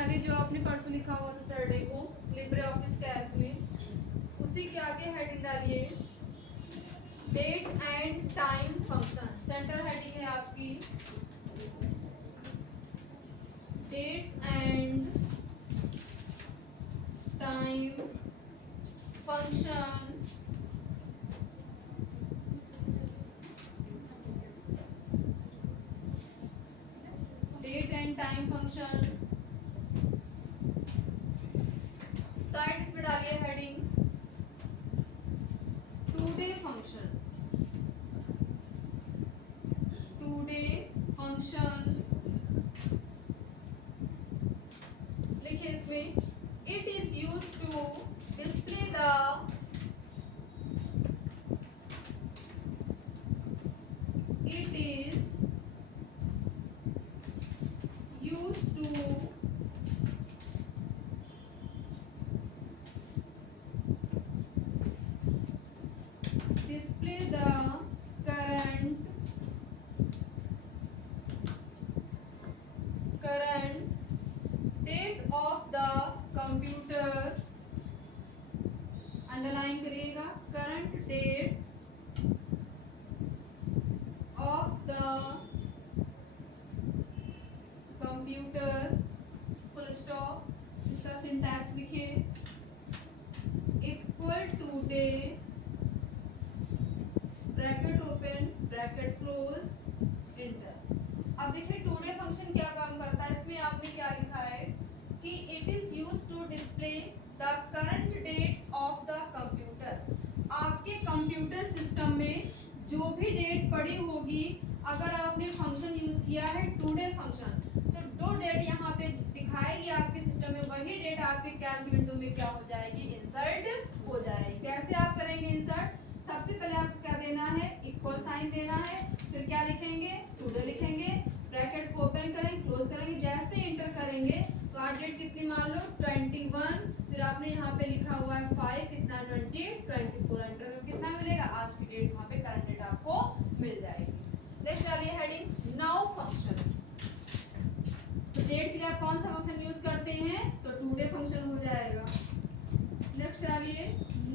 डालिए जो आपने परसों लिखा हुआ था सैटरडे को लिब्रे ऑफिस कैल्क में, उसी के आगे हेडिंग डालिए date and time function. Centre heading है आपकी date and time function. Date and time function. Side पे डालिए heading today function. Today function लिखिए इसमें it is use to display the it is used to display the current date of the computer। Underline करिएगा current date of the computer full stop. इसका syntax लिखिए equal today bracket open bracket close enter. अब देखिए today function क्या काम करता है, इसमें आपने क्या लिखा है कि it is use to display the current date of the computer. आपके कंप्यूटर सिस्टम में जो भी डेट पड़ी होगी, अगर आपने फंक्शन यूज किया है टुडे फंक्शन, तो जो डेट यहाँ पे दिखाएगी आपके सिस्टम में, वही डेट आपके कैल्क विंडो में क्या हो जाएगी, इंसर्ट हो जाएगी। कैसे आप करेंगे इंसर्ट? सबसे पहले आपको क्या देना है, इक्वल साइन देना है, फिर क्या लिखेंगे, टुडे लिखेंगे, ब्रैकेट को ओपन करेंगे क्लोज करेंगे, जैसे इंटर करेंगे तो आज डेट कितनी मान लो 21, फिर आपने यहाँ पे लिखा हुआ है 5 कितना 20 24, एंटर कर कितना मिलेगा, आज की डेट वहाँ पे करंट डेट आपको मिल जाएगी। नेक्स्ट डालिए हेडिंग नाउ फंक्शन। तो डेट के लिए आप कौन सा फंक्शन यूज करते हैं, तो टुडे फंक्शन हो जाएगा। नेक्स्ट डालिए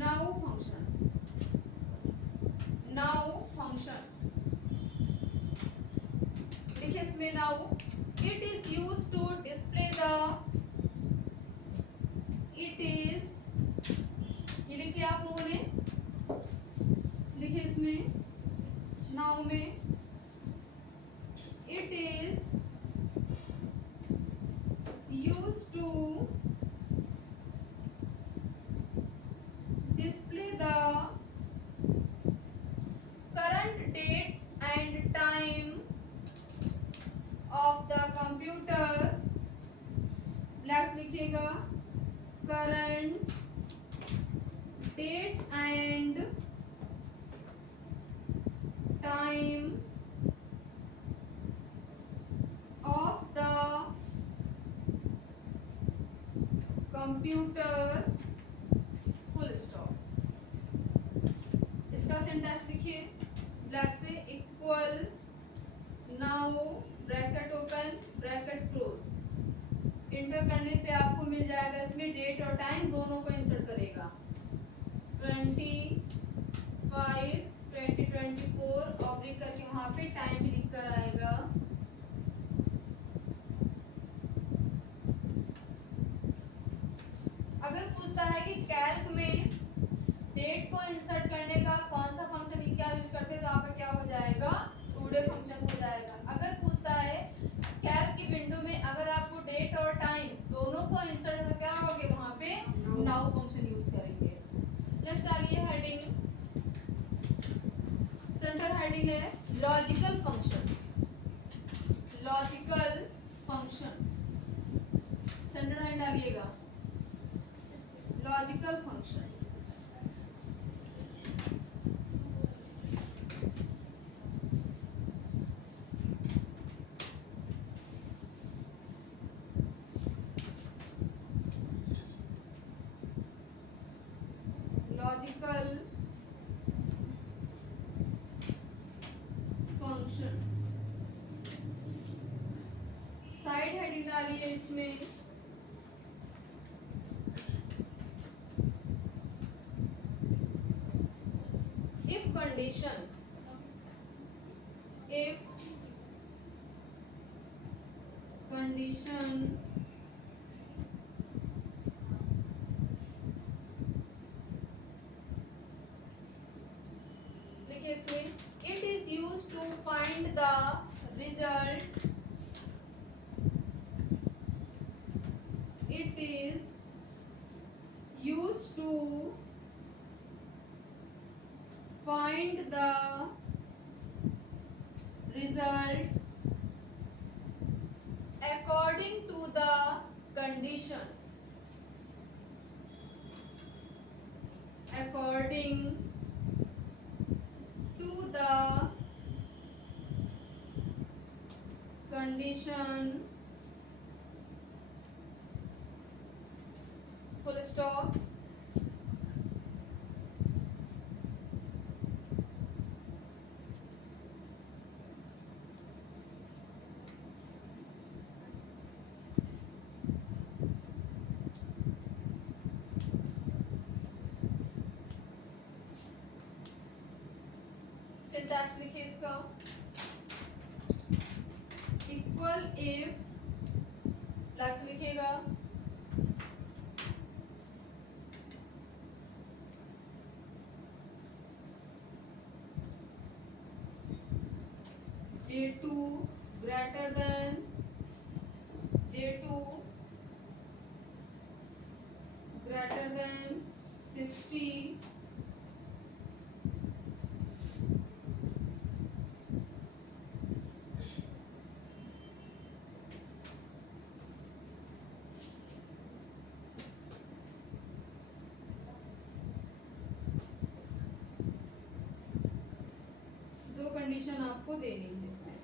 नाउ फंक्शन। नाउ फंक्शन देखिए इसमें now it is use to display the it is, ये लिखिए आप लोगों ने, लिखिए इसमें नाउ में it is use to display the current date and time of the computer. Black लिखिएगा current date and time of the computer full stop. इसका सिंटैक्स लिखिए ब्लैक से equal now bracket open bracket close, enter करने पे आपको मिल जाएगा इसमें date और टाइम दोनों को इंसर्ट करेगा 25 2024 ऑब्लिक करके वहां पे टाइम लिख कर आएगा। अगर पूछता है कि कैल्क में डेट को इंसर्ट करने का कौन सा फंक्शन क्या यूज करते हैं, तो आपका क्या हो जाएगा, टुडे फंक्शन हो जाएगा। अगर पूछता है कैल्क की विंडो में अगर आपको डेट और टाइम दोनों को इंसर्ट करना क्या होगे, वहां पे नाउ फंक्शन यूज करेंगे। नेक्स्ट आ रही है हेडिंग, सेंटर हेडिंग है logical function. Logical function centre heading डालिएगा logical function. Logical function side heading डालिए इसमें condition, if condition लिखिए इसमें, it is used to find the result, it is used to find the result according to the condition, according to the condition, full stop. Syntax लिखिए इसका, equal if, lakhs लिखिएगा, J2 greater than J2 greater than 60, condition आपको देनी है इसमें।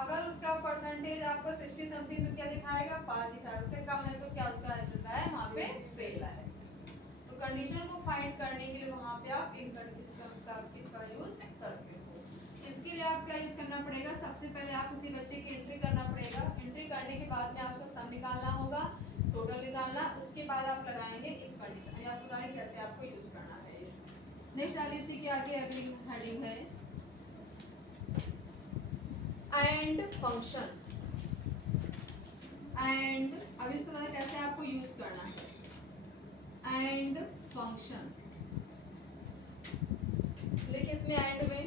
अगर उसका percentage आपको 60 समथिंग तो क्या दिखाएगा, पास दिखाएगा, उससे कम है तो क्या उसका रिजल्ट है वहाँ पे फेल है। तो कंडीशन को फाइंड करने के लिए वहाँ पे आप इन कंडीशंस का यूज करते हो। इसके लिए आप क्या यूज करना पड़ेगा, सबसे पहले आप उसी बच्चे की एंट्री करना पड़ेगा। एंट्री करने के बाद में आपको सम निकालना होगा, टोटल निकालना, उसके बाद आप लगाएंगे इफ कंडीशन। आपको बताएंगे कैसे आपको यूज करना है। नेक्स्ट आगे इसी के आगे अगली हेडिंग है एंड फंक्शन। एंड अब इसको बताया कैसे आपको यूज करना है। एंड फंक्शन लिखिए इसमें, एंड में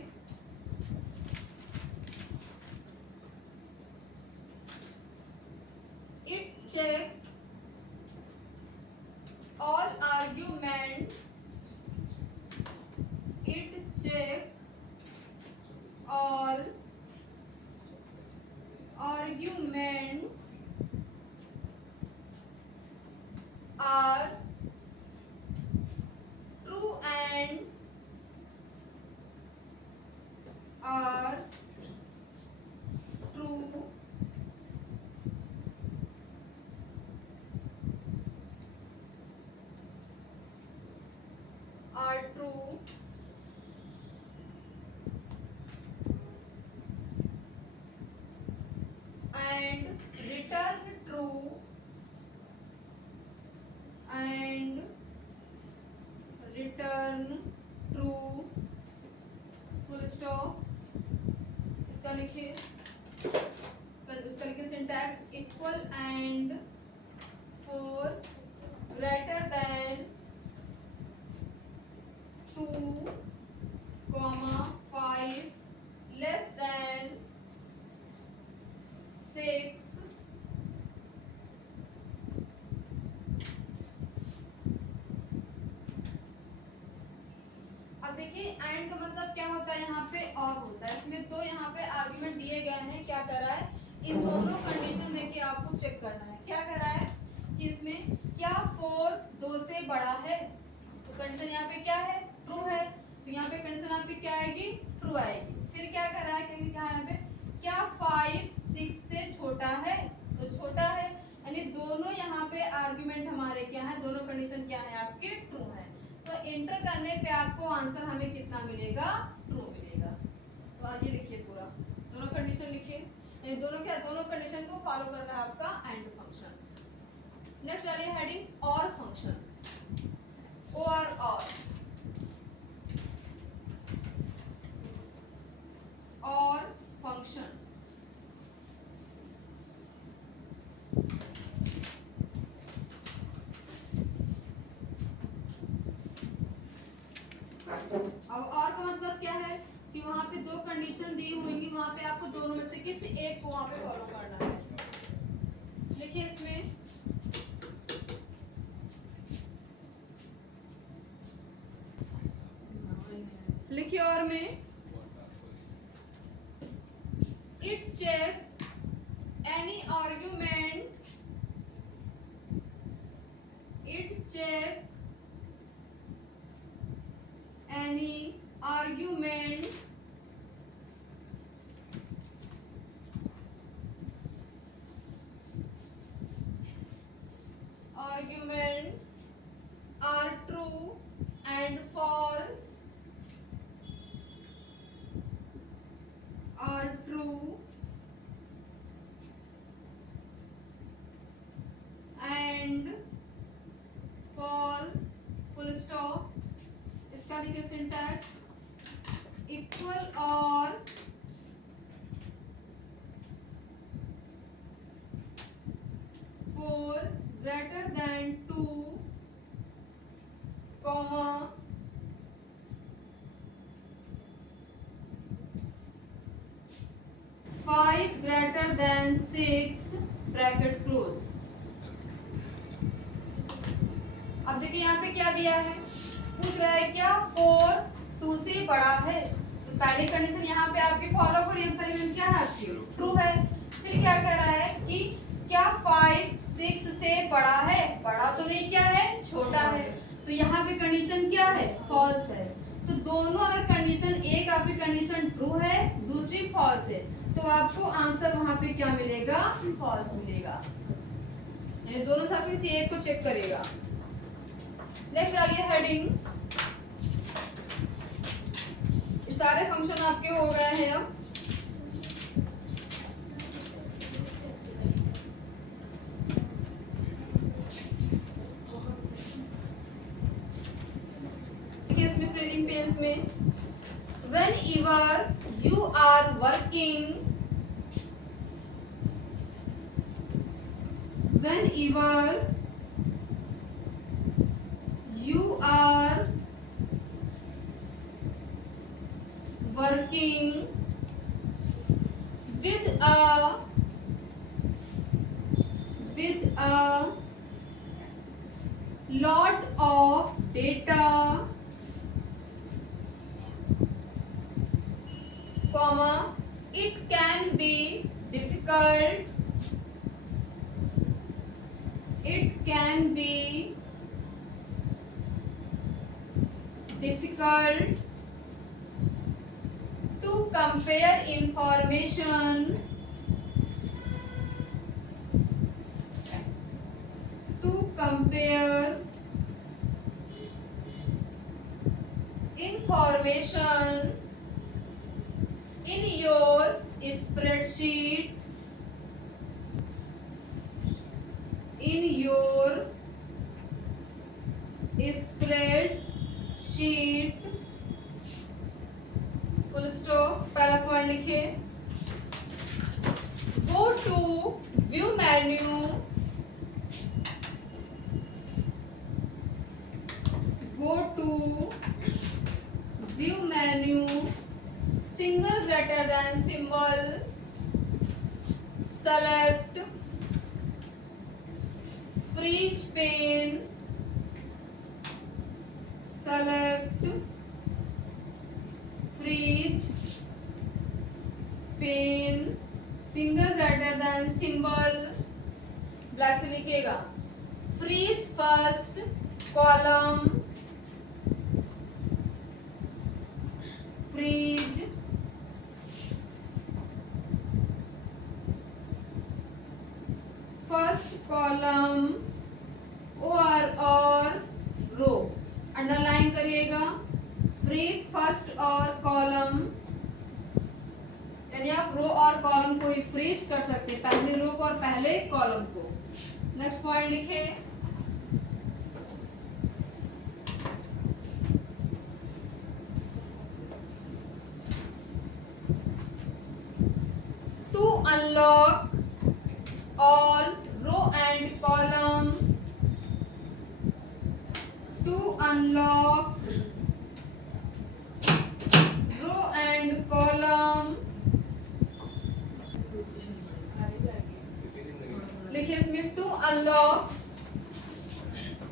it check all argument, it check all argument are true and are true are true and return true and return true, full stop। इसका लिखिए, उसका लिखिए syntax, equal and 4 greater than 2, 5 less than 6, अब देखिए and का मतलब क्या होता है, यहाँ पे और होता है। इसमें दो यहाँ पे आर्गुमेंट दिए गए हैं, क्या कर रहा है, इन दोनों कंडीशन में कि आपको चेक करना है। क्या कर रहा है कि इसमें क्या 4 2 से बड़ा है, तो कंडीशन यहाँ पे क्या है, ट्रू है, तो यहाँ पे कंडीशन आपकी क्या आएगी, ट्रू आएगी। फिर क्या कर रहा है, क्या यहाँ पे क्या 5 6 से छोटा है, तो छोटा है, यानी दोनों यहाँ पे आर्गुमेंट हमारे क्या है, दोनों कंडीशन क्या है आपके ट्रू है। तो एंटर करने पे आपको आंसर हमें कितना मिलेगा, ट्रू मिलेगा। तो आज ये लिखिए पूरा, दोनों कंडीशन लिखिए, दोनों क्या, दोनों कंडीशन को फॉलो कर रहा है आपका एंड फंक्शन। नेक्स्ट आ रही है हेडिंग और फंक्शन, और और फंक्शन। अब और का मतलब क्या है कि वहां पे दो कंडीशन दी होंगी, वहां पे आपको दोनों में से किसी एक को वहां पे फॉलो करना है। लिखिए इसमें लिखिए और में it check any argument, it check any argument are true and false, are true and false, full stop। इसका लिखिए syntax equal or four greater than two, comma five greater than six, bracket close. अब देखिए यहाँ पे क्या दिया है, पूछ रहा है क्या 4 2 से बड़ा है, तो पहली कंडीशन यहाँ पे आपकी फॉलो करिए, इंप्लीमेंट क्या है आपकी ट्रू है। फिर क्या कह रहा है कि क्या 5 6 से बड़ा है, बड़ा तो नहीं क्या है, छोटा है, तो यहाँ पे कंडीशन क्या है, फॉल्स है। तो दोनों अगर कंडीशन, एक आपकी कंडीशन ट्रू है दूसरी फॉल्स है, तो आपको आंसर वहां पे क्या मिलेगा, फॉल्स मिलेगा, यानी दोनों से आपको किसी एक को चेक करेगा। नेक्स्ट आइए हेडिंग, सारे फंक्शन आपके हो गए हैं। अब देखिए इसमें फ्रीजिंग पेन्स में whenever you are working, whenever you are working with a lot of data, comma it can be difficult, it can be difficult to compare information, to compare information in your spreadsheet, in your spreadsheet, full stop. पहला point लिखिए, go to view menu, go to view menu, single greater than symbol, select freeze pane, select freeze pane, single greater than symbol, black से लिखिएगा, freeze first column, freeze first column और रो, underline करिएगा, freeze first और column, यानी आप रो और column को ही freeze कर सकते हैं, पहले रो को और पहले कॉलम को। नेक्स्ट पॉइंट लिखे, unlock all row and column, to unlock row and column, लिखिए इसमें to unlock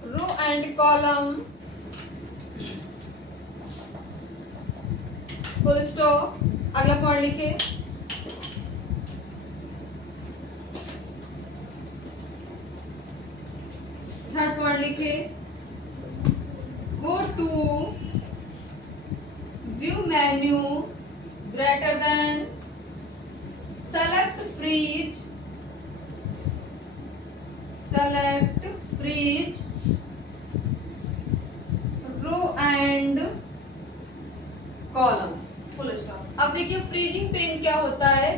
row and column, full stop. अगला पॉइंट लिखिए, थर्ड पॉइंट लिखिए, go to view menu greater than select freeze, select freeze row and column, full stop. अब देखिए freezing pen क्या होता है।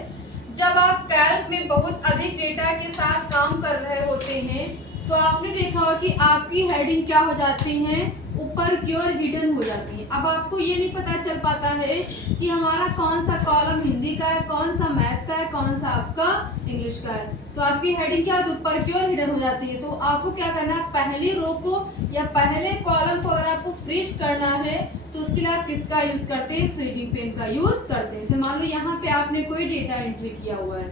जब आप कैल्क में बहुत अधिक डेटा के साथ काम कर रहे होते हैं तो आपने देखा होगा कि आपकी हेडिंग क्या हो जाती हैं, ऊपर की ओर हिडन हो जाती है। अब आपको ये नहीं पता चल पाता है कि हमारा कौन सा कॉलम हिंदी का है, कौन सा मैथ का है, कौन सा आपका इंग्लिश का है। तो आपकी हेडिंग क्या ऊपर की ओर हिडन हो जाती है। तो आपको क्या करना है, पहली रो को या पहले कॉलम को अगर आपको फ्रीज करना है तो उसके लिए आप किसका यूज करते हैं, फ्रीजिंग पेन का यूज करते हैं। जैसे मान लो यहाँ पे आपने कोई डेटा एंट्री किया हुआ है,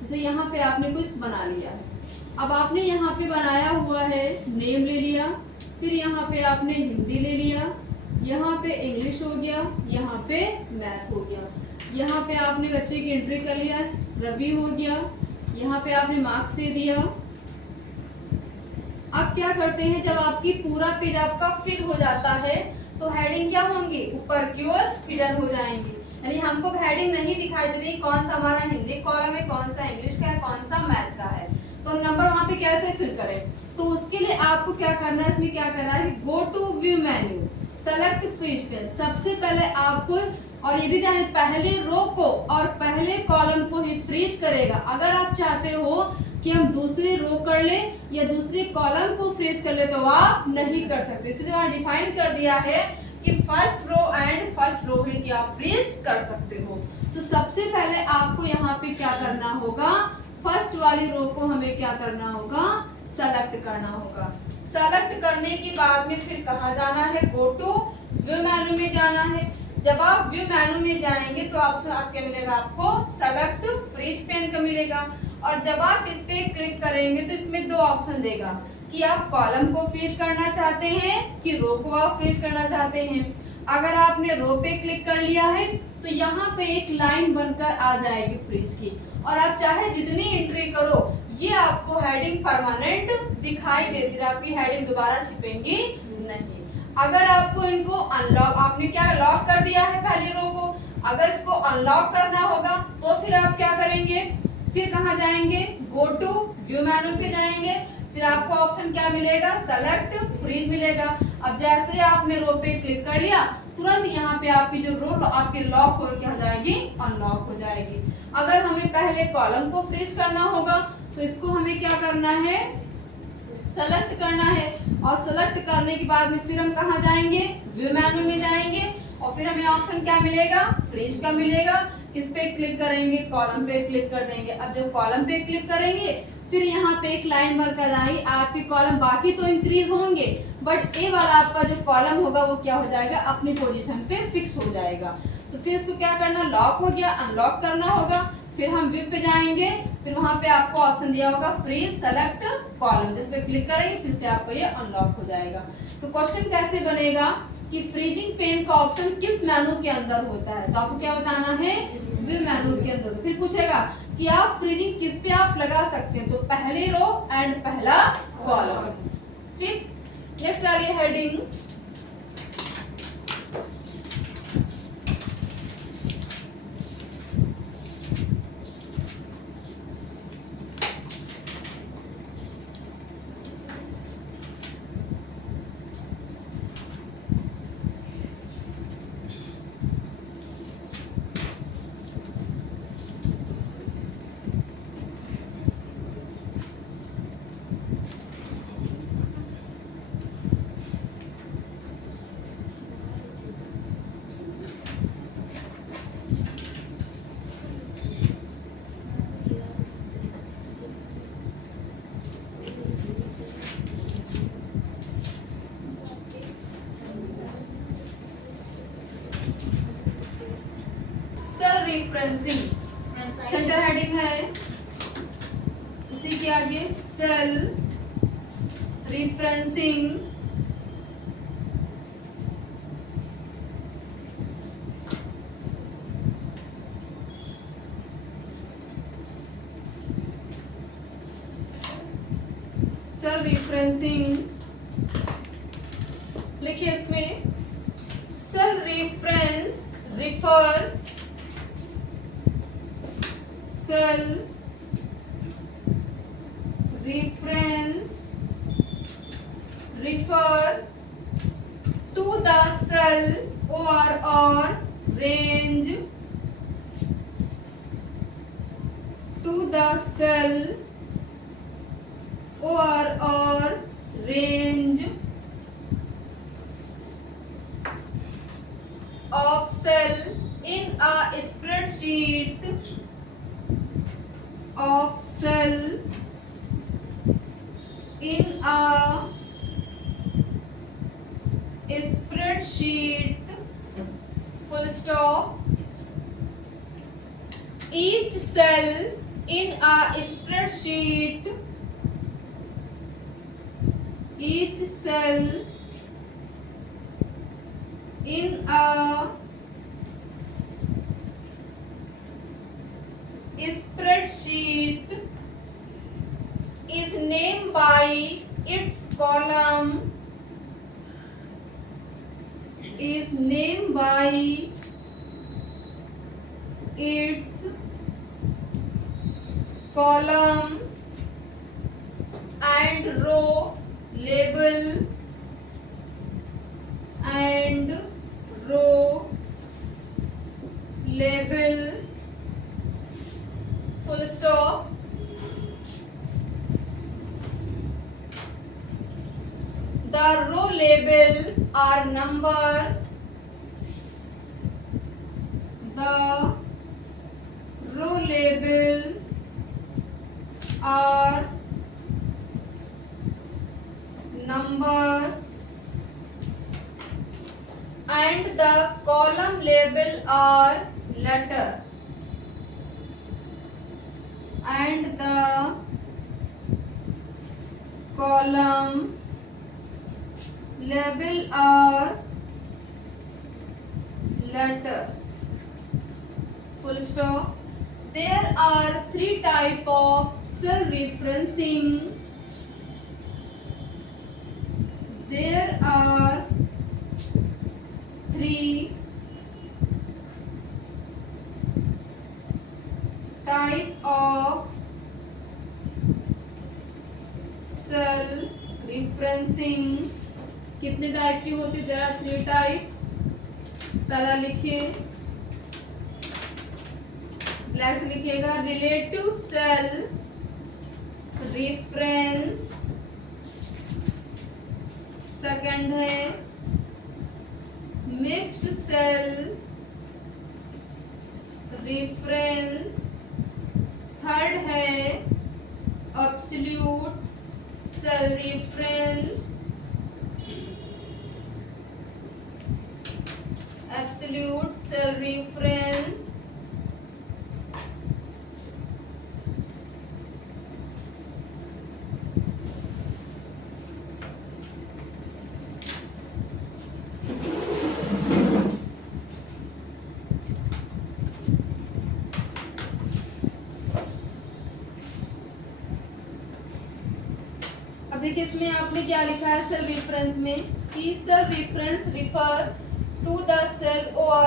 जैसे यहाँ पे आपने कुछ बना लिया है। अब आपने यहाँ पे बनाया हुआ है नेम ले लिया, फिर यहाँ पे आपने हिंदी ले लिया, यहाँ पे इंग्लिश हो गया, यहाँ पे मैथ हो गया, यहाँ पे आपने बच्चे की एंट्री कर लिया, रवि हो गया, यहाँ पे आपने मार्क्स दे दिया। अब क्या करते हैं, जब आपकी पूरा पेज आपका फिल हो जाता है तो हेडिंग क्या होंगी, ऊपर की ओर हिडन हो जाएंगी। यानी हमको हेडिंग नहीं दिखाई दे रही कौन सा हमारा हिंदी कॉलम है, कौन सा इंग्लिश का है, कौन सा मैथ का है। तो हम नंबर वहां पे कैसे फिल करें, तो उसके लिए आपको क्या करना है, इसमें क्या करना है, go to view menu select freeze pane. सबसे पहले आपको, और ये भी ध्यान, पहले रो को और पहले कॉलम को ही फ्रीज करेगा। अगर आप चाहते हो कि हम दूसरी रो कर ले या दूसरी कॉलम को फ्रीज कर ले तो आप नहीं कर सकते। इसलिए वहां डिफाइन कर दिया है कि first row and first row ही आप फ्रीज कर सकते हो। तो सबसे पहले आपको यहाँ पे क्या करना होगा, फर्स्ट वाली रो को हमें क्या करना होगा, सेलेक्ट करना होगा। सेलेक्ट करने के बाद में फिर कहाँ जाना है, गो टू व्यू मेन्यू में जाना है। जब आप व्यू मेन्यू में जाएंगे तो आपको मिलेगा, आपको सेलेक्ट फ्रीज पेन का मिलेगा। और जब आप इस पे क्लिक करेंगे तो इसमें दो ऑप्शन देगा कि आप कॉलम को फ्रीज करना चाहते हैं कि रो को आप फ्रीज करना चाहते हैं। अगर आपने रो पे क्लिक कर लिया है तो यहाँ पे एक लाइन बनकर आ जाएगी फ्रीज की, और आप चाहे जितनी एंट्री करो ये आपको हेडिंग परमानेंट दिखाई देती है, आपकी हेडिंग दोबारा छिपेंगी नहीं। अगर आपको इनको अनलॉक, आपने क्या लॉक कर दिया है पहली रो को, अगर इसको अनलॉक करना होगा तो फिर आप क्या करेंगे, फिर कहाँ जाएंगे, गो टू व्यू मेन्यू पे जाएंगे। फिर आपको ऑप्शन क्या मिलेगा, सेलेक्ट फ्रीज मिलेगा। अब जैसे आपने रो पे क्लिक कर लिया तुरंत यहाँ पे आपकी जो रो आपकी लॉक हो क्या हो जाएगी, अनलॉक हो जाएगी। अगर हमें पहले कॉलम को फ्रीज करना होगा तो इसको हमें क्या करना है, सेलेक्ट करना है। और सेलेक्ट करने के बाद में फिर हम कहाँ जाएंगे, व्यू मेन्यू में जाएंगे, और फिर हमें ऑप्शन क्या मिलेगा, फ्रीज का मिलेगा। किस पे क्लिक करेंगे, कॉलम पे क्लिक कर देंगे। अब जब कॉलम पे क्लिक करेंगे फिर यहाँ पे एक लाइन बनकर आएगी, आपके कॉलम बाकी तो इंक्रीज होंगे बट ए वाला आपका जो कॉलम होगा वो क्या हो जाएगा, अपनी पोजीशन पे फिक्स हो जाएगा। तो फिर इसको क्या करना, लॉक हो गया, अनलॉक करना होगा। फिर हम व्यू पे जाएंगे, फिर वहां पे आपको ऑप्शन दिया होगा फ्रीज सेलेक्ट कॉलम, जिस पे क्लिक करेंगे फिर से आपको ये अनलॉक हो जाएगा। तो क्वेश्चन कैसे बनेगा कि फ्रीजिंग पेन का ऑप्शन किस मेनू के अंदर होता है, तो आपको क्या बताना है, व्यू मेनू के अंदर। फिर पूछेगा कि आप फ्रीजिंग किस पे आप लगा सकते हैं, तो पहली रो एंड पहला कॉलम। ठीक, नेक्स्ट आ रही है हेडिंग। रिफरेंसिंग, सेंटर हेडिंग है, उसी के आगे सेल रिफरेंसिंग सेल रिफरेंसिंग लिखिए इसमें cell reference refer cell reference refer to the cell or range to the cell or range of cell in a spreadsheet of cell in a spreadsheet, full stop. Each cell in a spreadsheet, each cell in a spreadsheet is named by its column, is named by its column and row label and row label, full stop. The row label are number. The row label are number and the column label are letter and the column label are letter, full stop. There are three type of cell referencing. There are three type of cell referencing. कितने type की होती है? There are three type. पहला लिखिए, black से लिखिएगा relative cell reference. Second है mixed cell reference. Third है absolute cell reference. Absolute cell reference. अब देखिए इसमें आपने क्या लिखा है सेल रेफरेंस में कि cell reference refer to the cell or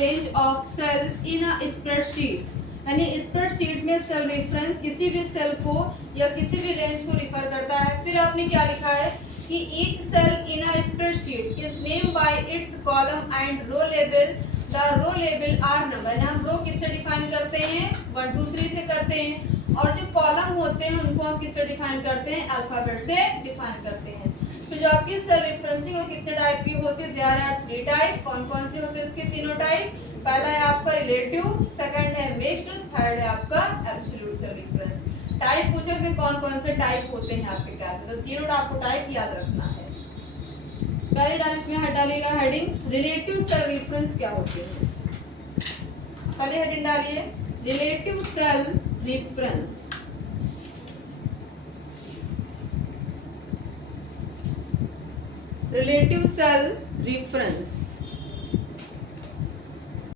range of cell in a spreadsheet. यानी स्प्रेडशीट में सेल रेफरेंस किसी भी सेल को या किसी भी रेंज को रिफर करता है. फिर आपने क्या लिखा है कि each cell in a spreadsheet is named by its column and row label. The row label are number. हम रो किससे डिफाइन करते हैं? 1 2 3 से करते हैं. और जो कॉलम होते हैं उनको हम किससे डिफाइन करते हैं? अल्फाबेट से डिफाइन करते हैं. फिर जो आपकी सेल रेफरेंसिंग और कितने टाइप की होती है? There are three type. कौन कौन से होते हैं उसके तीनों टाइप? पहला है आपका रिलेटिव, सेकंड है मिक्स्ड, थर्ड है आपका एब्सोल्यूट सेल रेफरेंस. टाइप पूछे में कौन कौन से टाइप होते हैं आपके क्या? तो तीनों आपको टाइप याद रखना है. पहले डाल इसमें हटा लेगा हेडिंग रिलेटिव सेल रेफरेंस क्या होते हैं. पहले हेडिंग डालिए relative cell reference. Relative cell reference